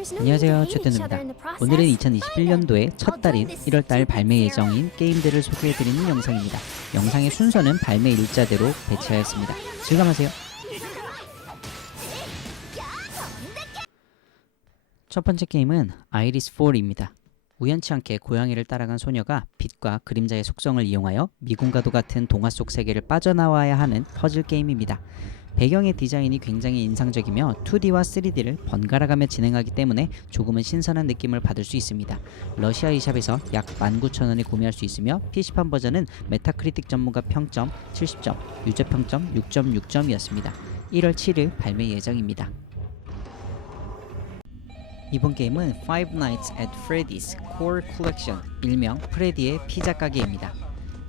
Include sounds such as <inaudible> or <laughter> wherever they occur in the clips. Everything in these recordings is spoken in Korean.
안녕하세요. 최뜬입니다. 오늘은 2021년도의 첫 달인 1월달 발매 예정인 게임들을 소개해드리는 영상입니다. 영상의 순서는 발매 일자대로 배치하였습니다. 즐감하세요. 첫 번째 게임은 아이리스 4입니다. 우연치 않게 고양이를 따라간 소녀가 빛과 그림자의 속성을 이용하여 미궁과도 같은 동화 속 세계를 빠져나와야 하는 퍼즐 게임입니다 배경의 디자인이 굉장히 인상적이며 2D와 3D를 번갈아가며 진행하기 때문에 조금은 신선한 느낌을 받을 수 있습니다. 러시아 이샵에서 약 19,000원에 구매할 수 있으며 PC판 버전은 메타크리틱 전문가 평점 70점, 유저 평점 6.6점이었습니다. 1월 7일 발매 예정입니다. 이번 게임은 Five Nights at Freddy's Core Collection, 일명 프레디의 피자 가게입니다.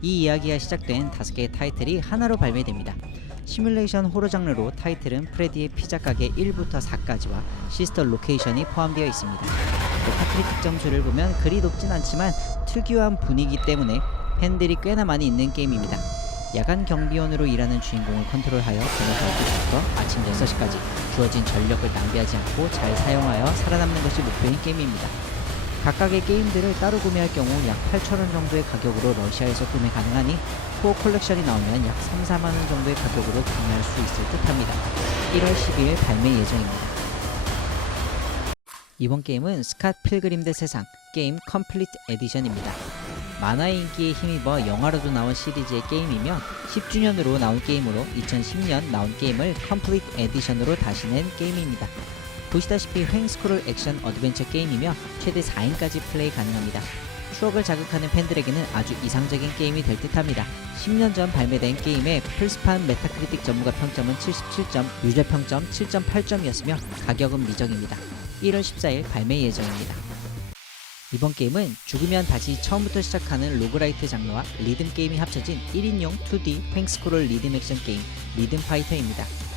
이 이야기가 시작된 다섯 개의 타이틀이 하나로 발매됩니다. 시뮬레이션 호러 장르로 타이틀은 프레디의 피자 가게 1부터 4까지와 시스터 로케이션이 포함되어 있습니다. 메타크리틱 점수를 보면 그리 높진 않지만 특유한 분위기 때문에 팬들이 꽤나 많이 있는 게임입니다. 야간 경비원으로 일하는 주인공을 컨트롤하여 저녁 12시부터 아침 6시까지 주어진 전력을 낭비하지 않고 잘 사용하여 살아남는 것이 목표인 게임입니다. 각각의 게임들을 따로 구매할 경우 약 8,000원 정도의 가격으로 러시아에서 구매 가능하니 코어 컬렉션이 나오면 약 3, 4만원 정도의 가격으로 구매할 수 있을 듯 합니다. 1월 12일 발매 예정입니다. 이번 게임은 스캇 필그림 대 세상 게임 컴플리트 에디션입니다. 만화의 인기에 힘입어 영화로도 나온 시리즈의 게임이며 10주년으로 나온 게임으로 2010년 나온 게임을 컴플리트 에디션으로 다시 낸 게임입니다. 보시다시피 횡스크롤 액션 어드벤처 게임이며 최대 4인까지 플레이 가능합니다. 추억을 자극하는 팬들에게는 아주 이상적인 게임이 될 듯합니다. 10년 전 발매된 게임의 플스판 메타크리틱 전문가 평점은 77점, 유저 평점 7.8점이었으며 가격은 미정입니다. 1월 14일 발매 예정입니다. 이번 게임은 죽으면 다시 처음부터 시작하는 로그라이트 장르와 리듬 게임이 합쳐진 1인용 2D 횡스크롤 리듬 액션 게임 리듬 파이터입니다.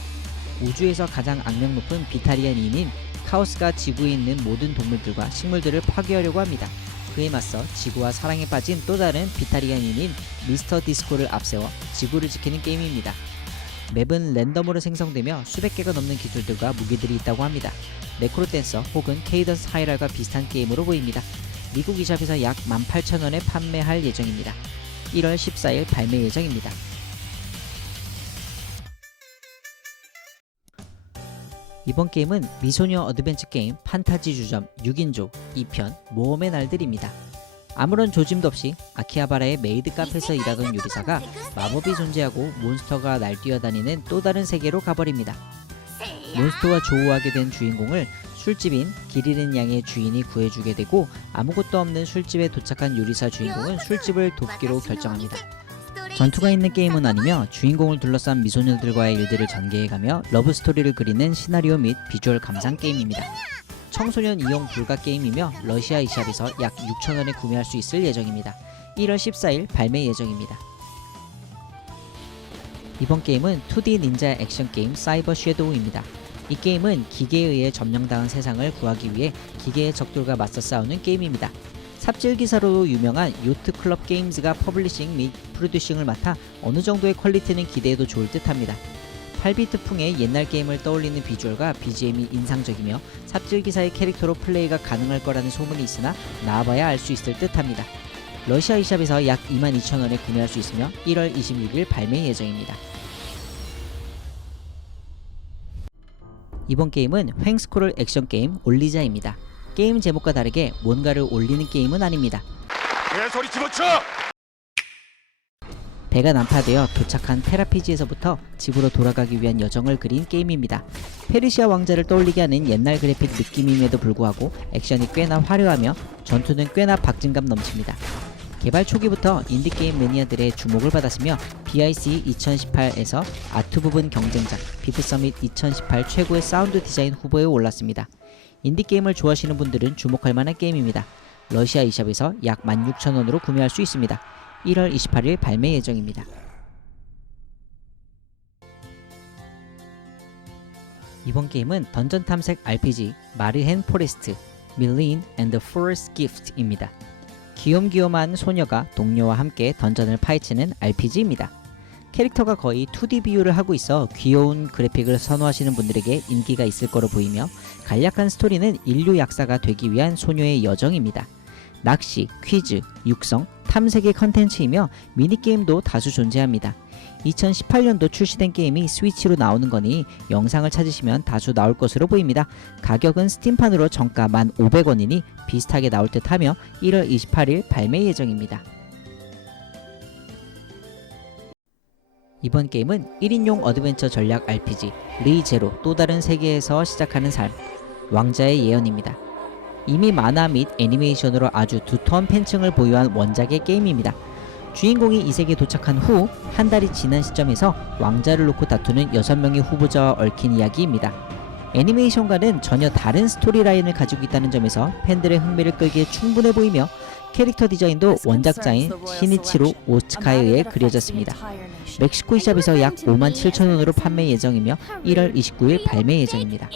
우주에서 가장 악명 높은 비타리안인인 카오스가 지구에 있는 모든 동물들과 식물들을 파괴하려고 합니다. 그에 맞서 지구와 사랑에 빠진 또 다른 비타리안인인 미스터 디스코를 앞세워 지구를 지키는 게임입니다. 맵은 랜덤으로 생성되며 수백 개가 넘는 기술들과 무기들이 있다고 합니다. 네크로 댄서 혹은 케이던스 하이랄과 비슷한 게임으로 보입니다. 미국 이샵에서 약 18,000원에 판매할 예정입니다. 1월 14일 발매 예정입니다. 이번 게임은 미소녀 어드벤처 게임 판타지 주점 6인조 2편 모험의 날들입니다. 아무런 조짐도 없이 아키하바라의 메이드 카페에서 일하던 요리사가 마법이 존재하고 몬스터가 날뛰어다니는 또 다른 세계로 가버립니다. 몬스터와 조우하게 된 주인공을 술집인 길 잃은 양의 주인이 구해주게 되고 아무것도 없는 술집에 도착한 요리사 주인공은 술집을 돕기로 결정합니다. 전투가 있는 게임은 아니며 주인공을 둘러싼 미소녀들과의 일들을 전개해가며 러브 스토리를 그리는 시나리오 및 비주얼 감상 게임입니다. 청소년 이용 불가 게임이며 러시아 이샵에서 약 6,000원에 구매할 수 있을 예정입니다. 1월 14일 발매 예정입니다. 이번 게임은 2D 닌자 액션 게임 사이버 섀도우입니다. 이 게임은 기계에 의해 점령당한 세상을 구하기 위해 기계의 적들과 맞서 싸우는 게임입니다. 삽질 기사로 유명한 요트 클럽 게임즈가 퍼블리싱 및 프로듀싱을 맡아 어느 정도의 퀄리티는 기대해도 좋을 듯합니다. 8비트풍의 옛날 게임을 떠올리는 비주얼과 BGM이 인상적이며 삽질 기사의 캐릭터로 플레이가 가능할 거라는 소문이 있으나 나와봐야 알 수 있을 듯합니다. 러시아 이샵에서 약 22,000원에 구매할 수 있으며 1월 26일 발매 예정입니다. 이번 게임은 횡스크롤 액션 게임 올리자입니다. 게임 제목과 다르게 뭔가를 올리는 게임은 아닙니다. 개소리 집어쳐! 배가 난파되어 도착한 테라피지에서부터 집으로 돌아가기 위한 여정을 그린 게임입니다. 페르시아 왕자를 떠올리게 하는 옛날 그래픽 느낌임에도 불구하고 액션이 꽤나 화려하며 전투는 꽤나 박진감 넘칩니다. 개발 초기부터 인디게임 매니아들의 주목을 받았으며 BIC 2018에서 아트 부분 경쟁작 비프 서밋 2018 최고의 사운드 디자인 후보에 올랐습니다. 인디게임을 좋아하시는 분들은 주목할 만한 게임입니다. 러시아 이샵에서 약 16,000원으로 구매할 수 있습니다. 1월 28일 발매 예정입니다. 이번 게임은 던전 탐색 RPG 마르헨 포레스트 밀린 앤드 포레스트 기프트입니다. 귀염귀염한 소녀가 동료와 함께 던전을 파헤치는 RPG입니다. 캐릭터가 거의 2D 비율을 하고 있어 귀여운 그래픽을 선호하시는 분들에게 인기가 있을 거로 보이며 간략한 스토리는 인류 약사가 되기 위한 소녀의 여정입니다. 낚시, 퀴즈, 육성, 탐색의 컨텐츠이며 미니게임도 다수 존재합니다. 2018년도 출시된 게임이 스위치로 나오는 거니 영상을 찾으시면 다수 나올 것으로 보입니다. 가격은 스팀판으로 정가 1,500원이니 비슷하게 나올 듯 하며 1월 28일 발매 예정입니다. 이번 게임은 1인용 어드벤처 전략 RPG 리제로 또 다른 세계에서 시작하는 삶 왕자의 예언입니다. 이미 만화 및 애니메이션으로 아주 두터운 팬층을 보유한 원작의 게임입니다. 주인공이 이 세계에 도착한 후 한 달이 지난 시점에서 왕자를 놓고 다투는 6명의 후보자와 얽힌 이야기입니다. 애니메이션과는 전혀 다른 스토리라인을 가지고 있다는 점에서 팬들의 흥미를 끌기에 충분해 보이며 캐릭터 디자인도 원작자인 시니치로 오츠카에 의해 그려졌습니다. 멕시코 샵에서 약 5만 7천 원으로 판매 예정이며 1월 29일 발매 예정입니다.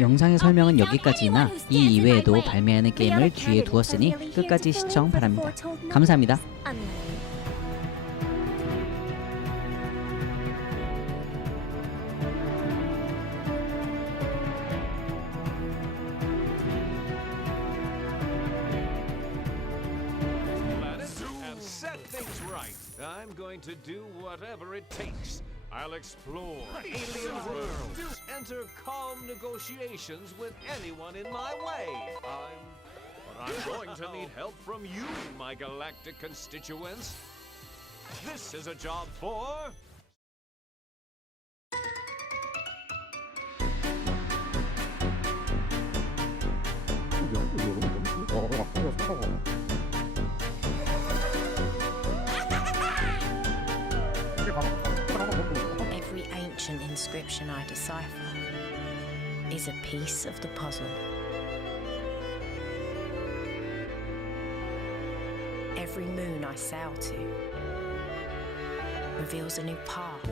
영상의 설명은 여기까지이나 이 이외에도 발매하는 게임을 뒤에 두었으니 끝까지 시청 바랍니다. 감사합니다. I'm going to do whatever it takes. I'll explore alien worlds, enter calm negotiations with anyone in my way. I'm. But I'm going to need help from you, my galactic constituents. This is a job for. Every <laughs> inscription I decipher is a piece of the puzzle. Every moon I sail to reveals a new path.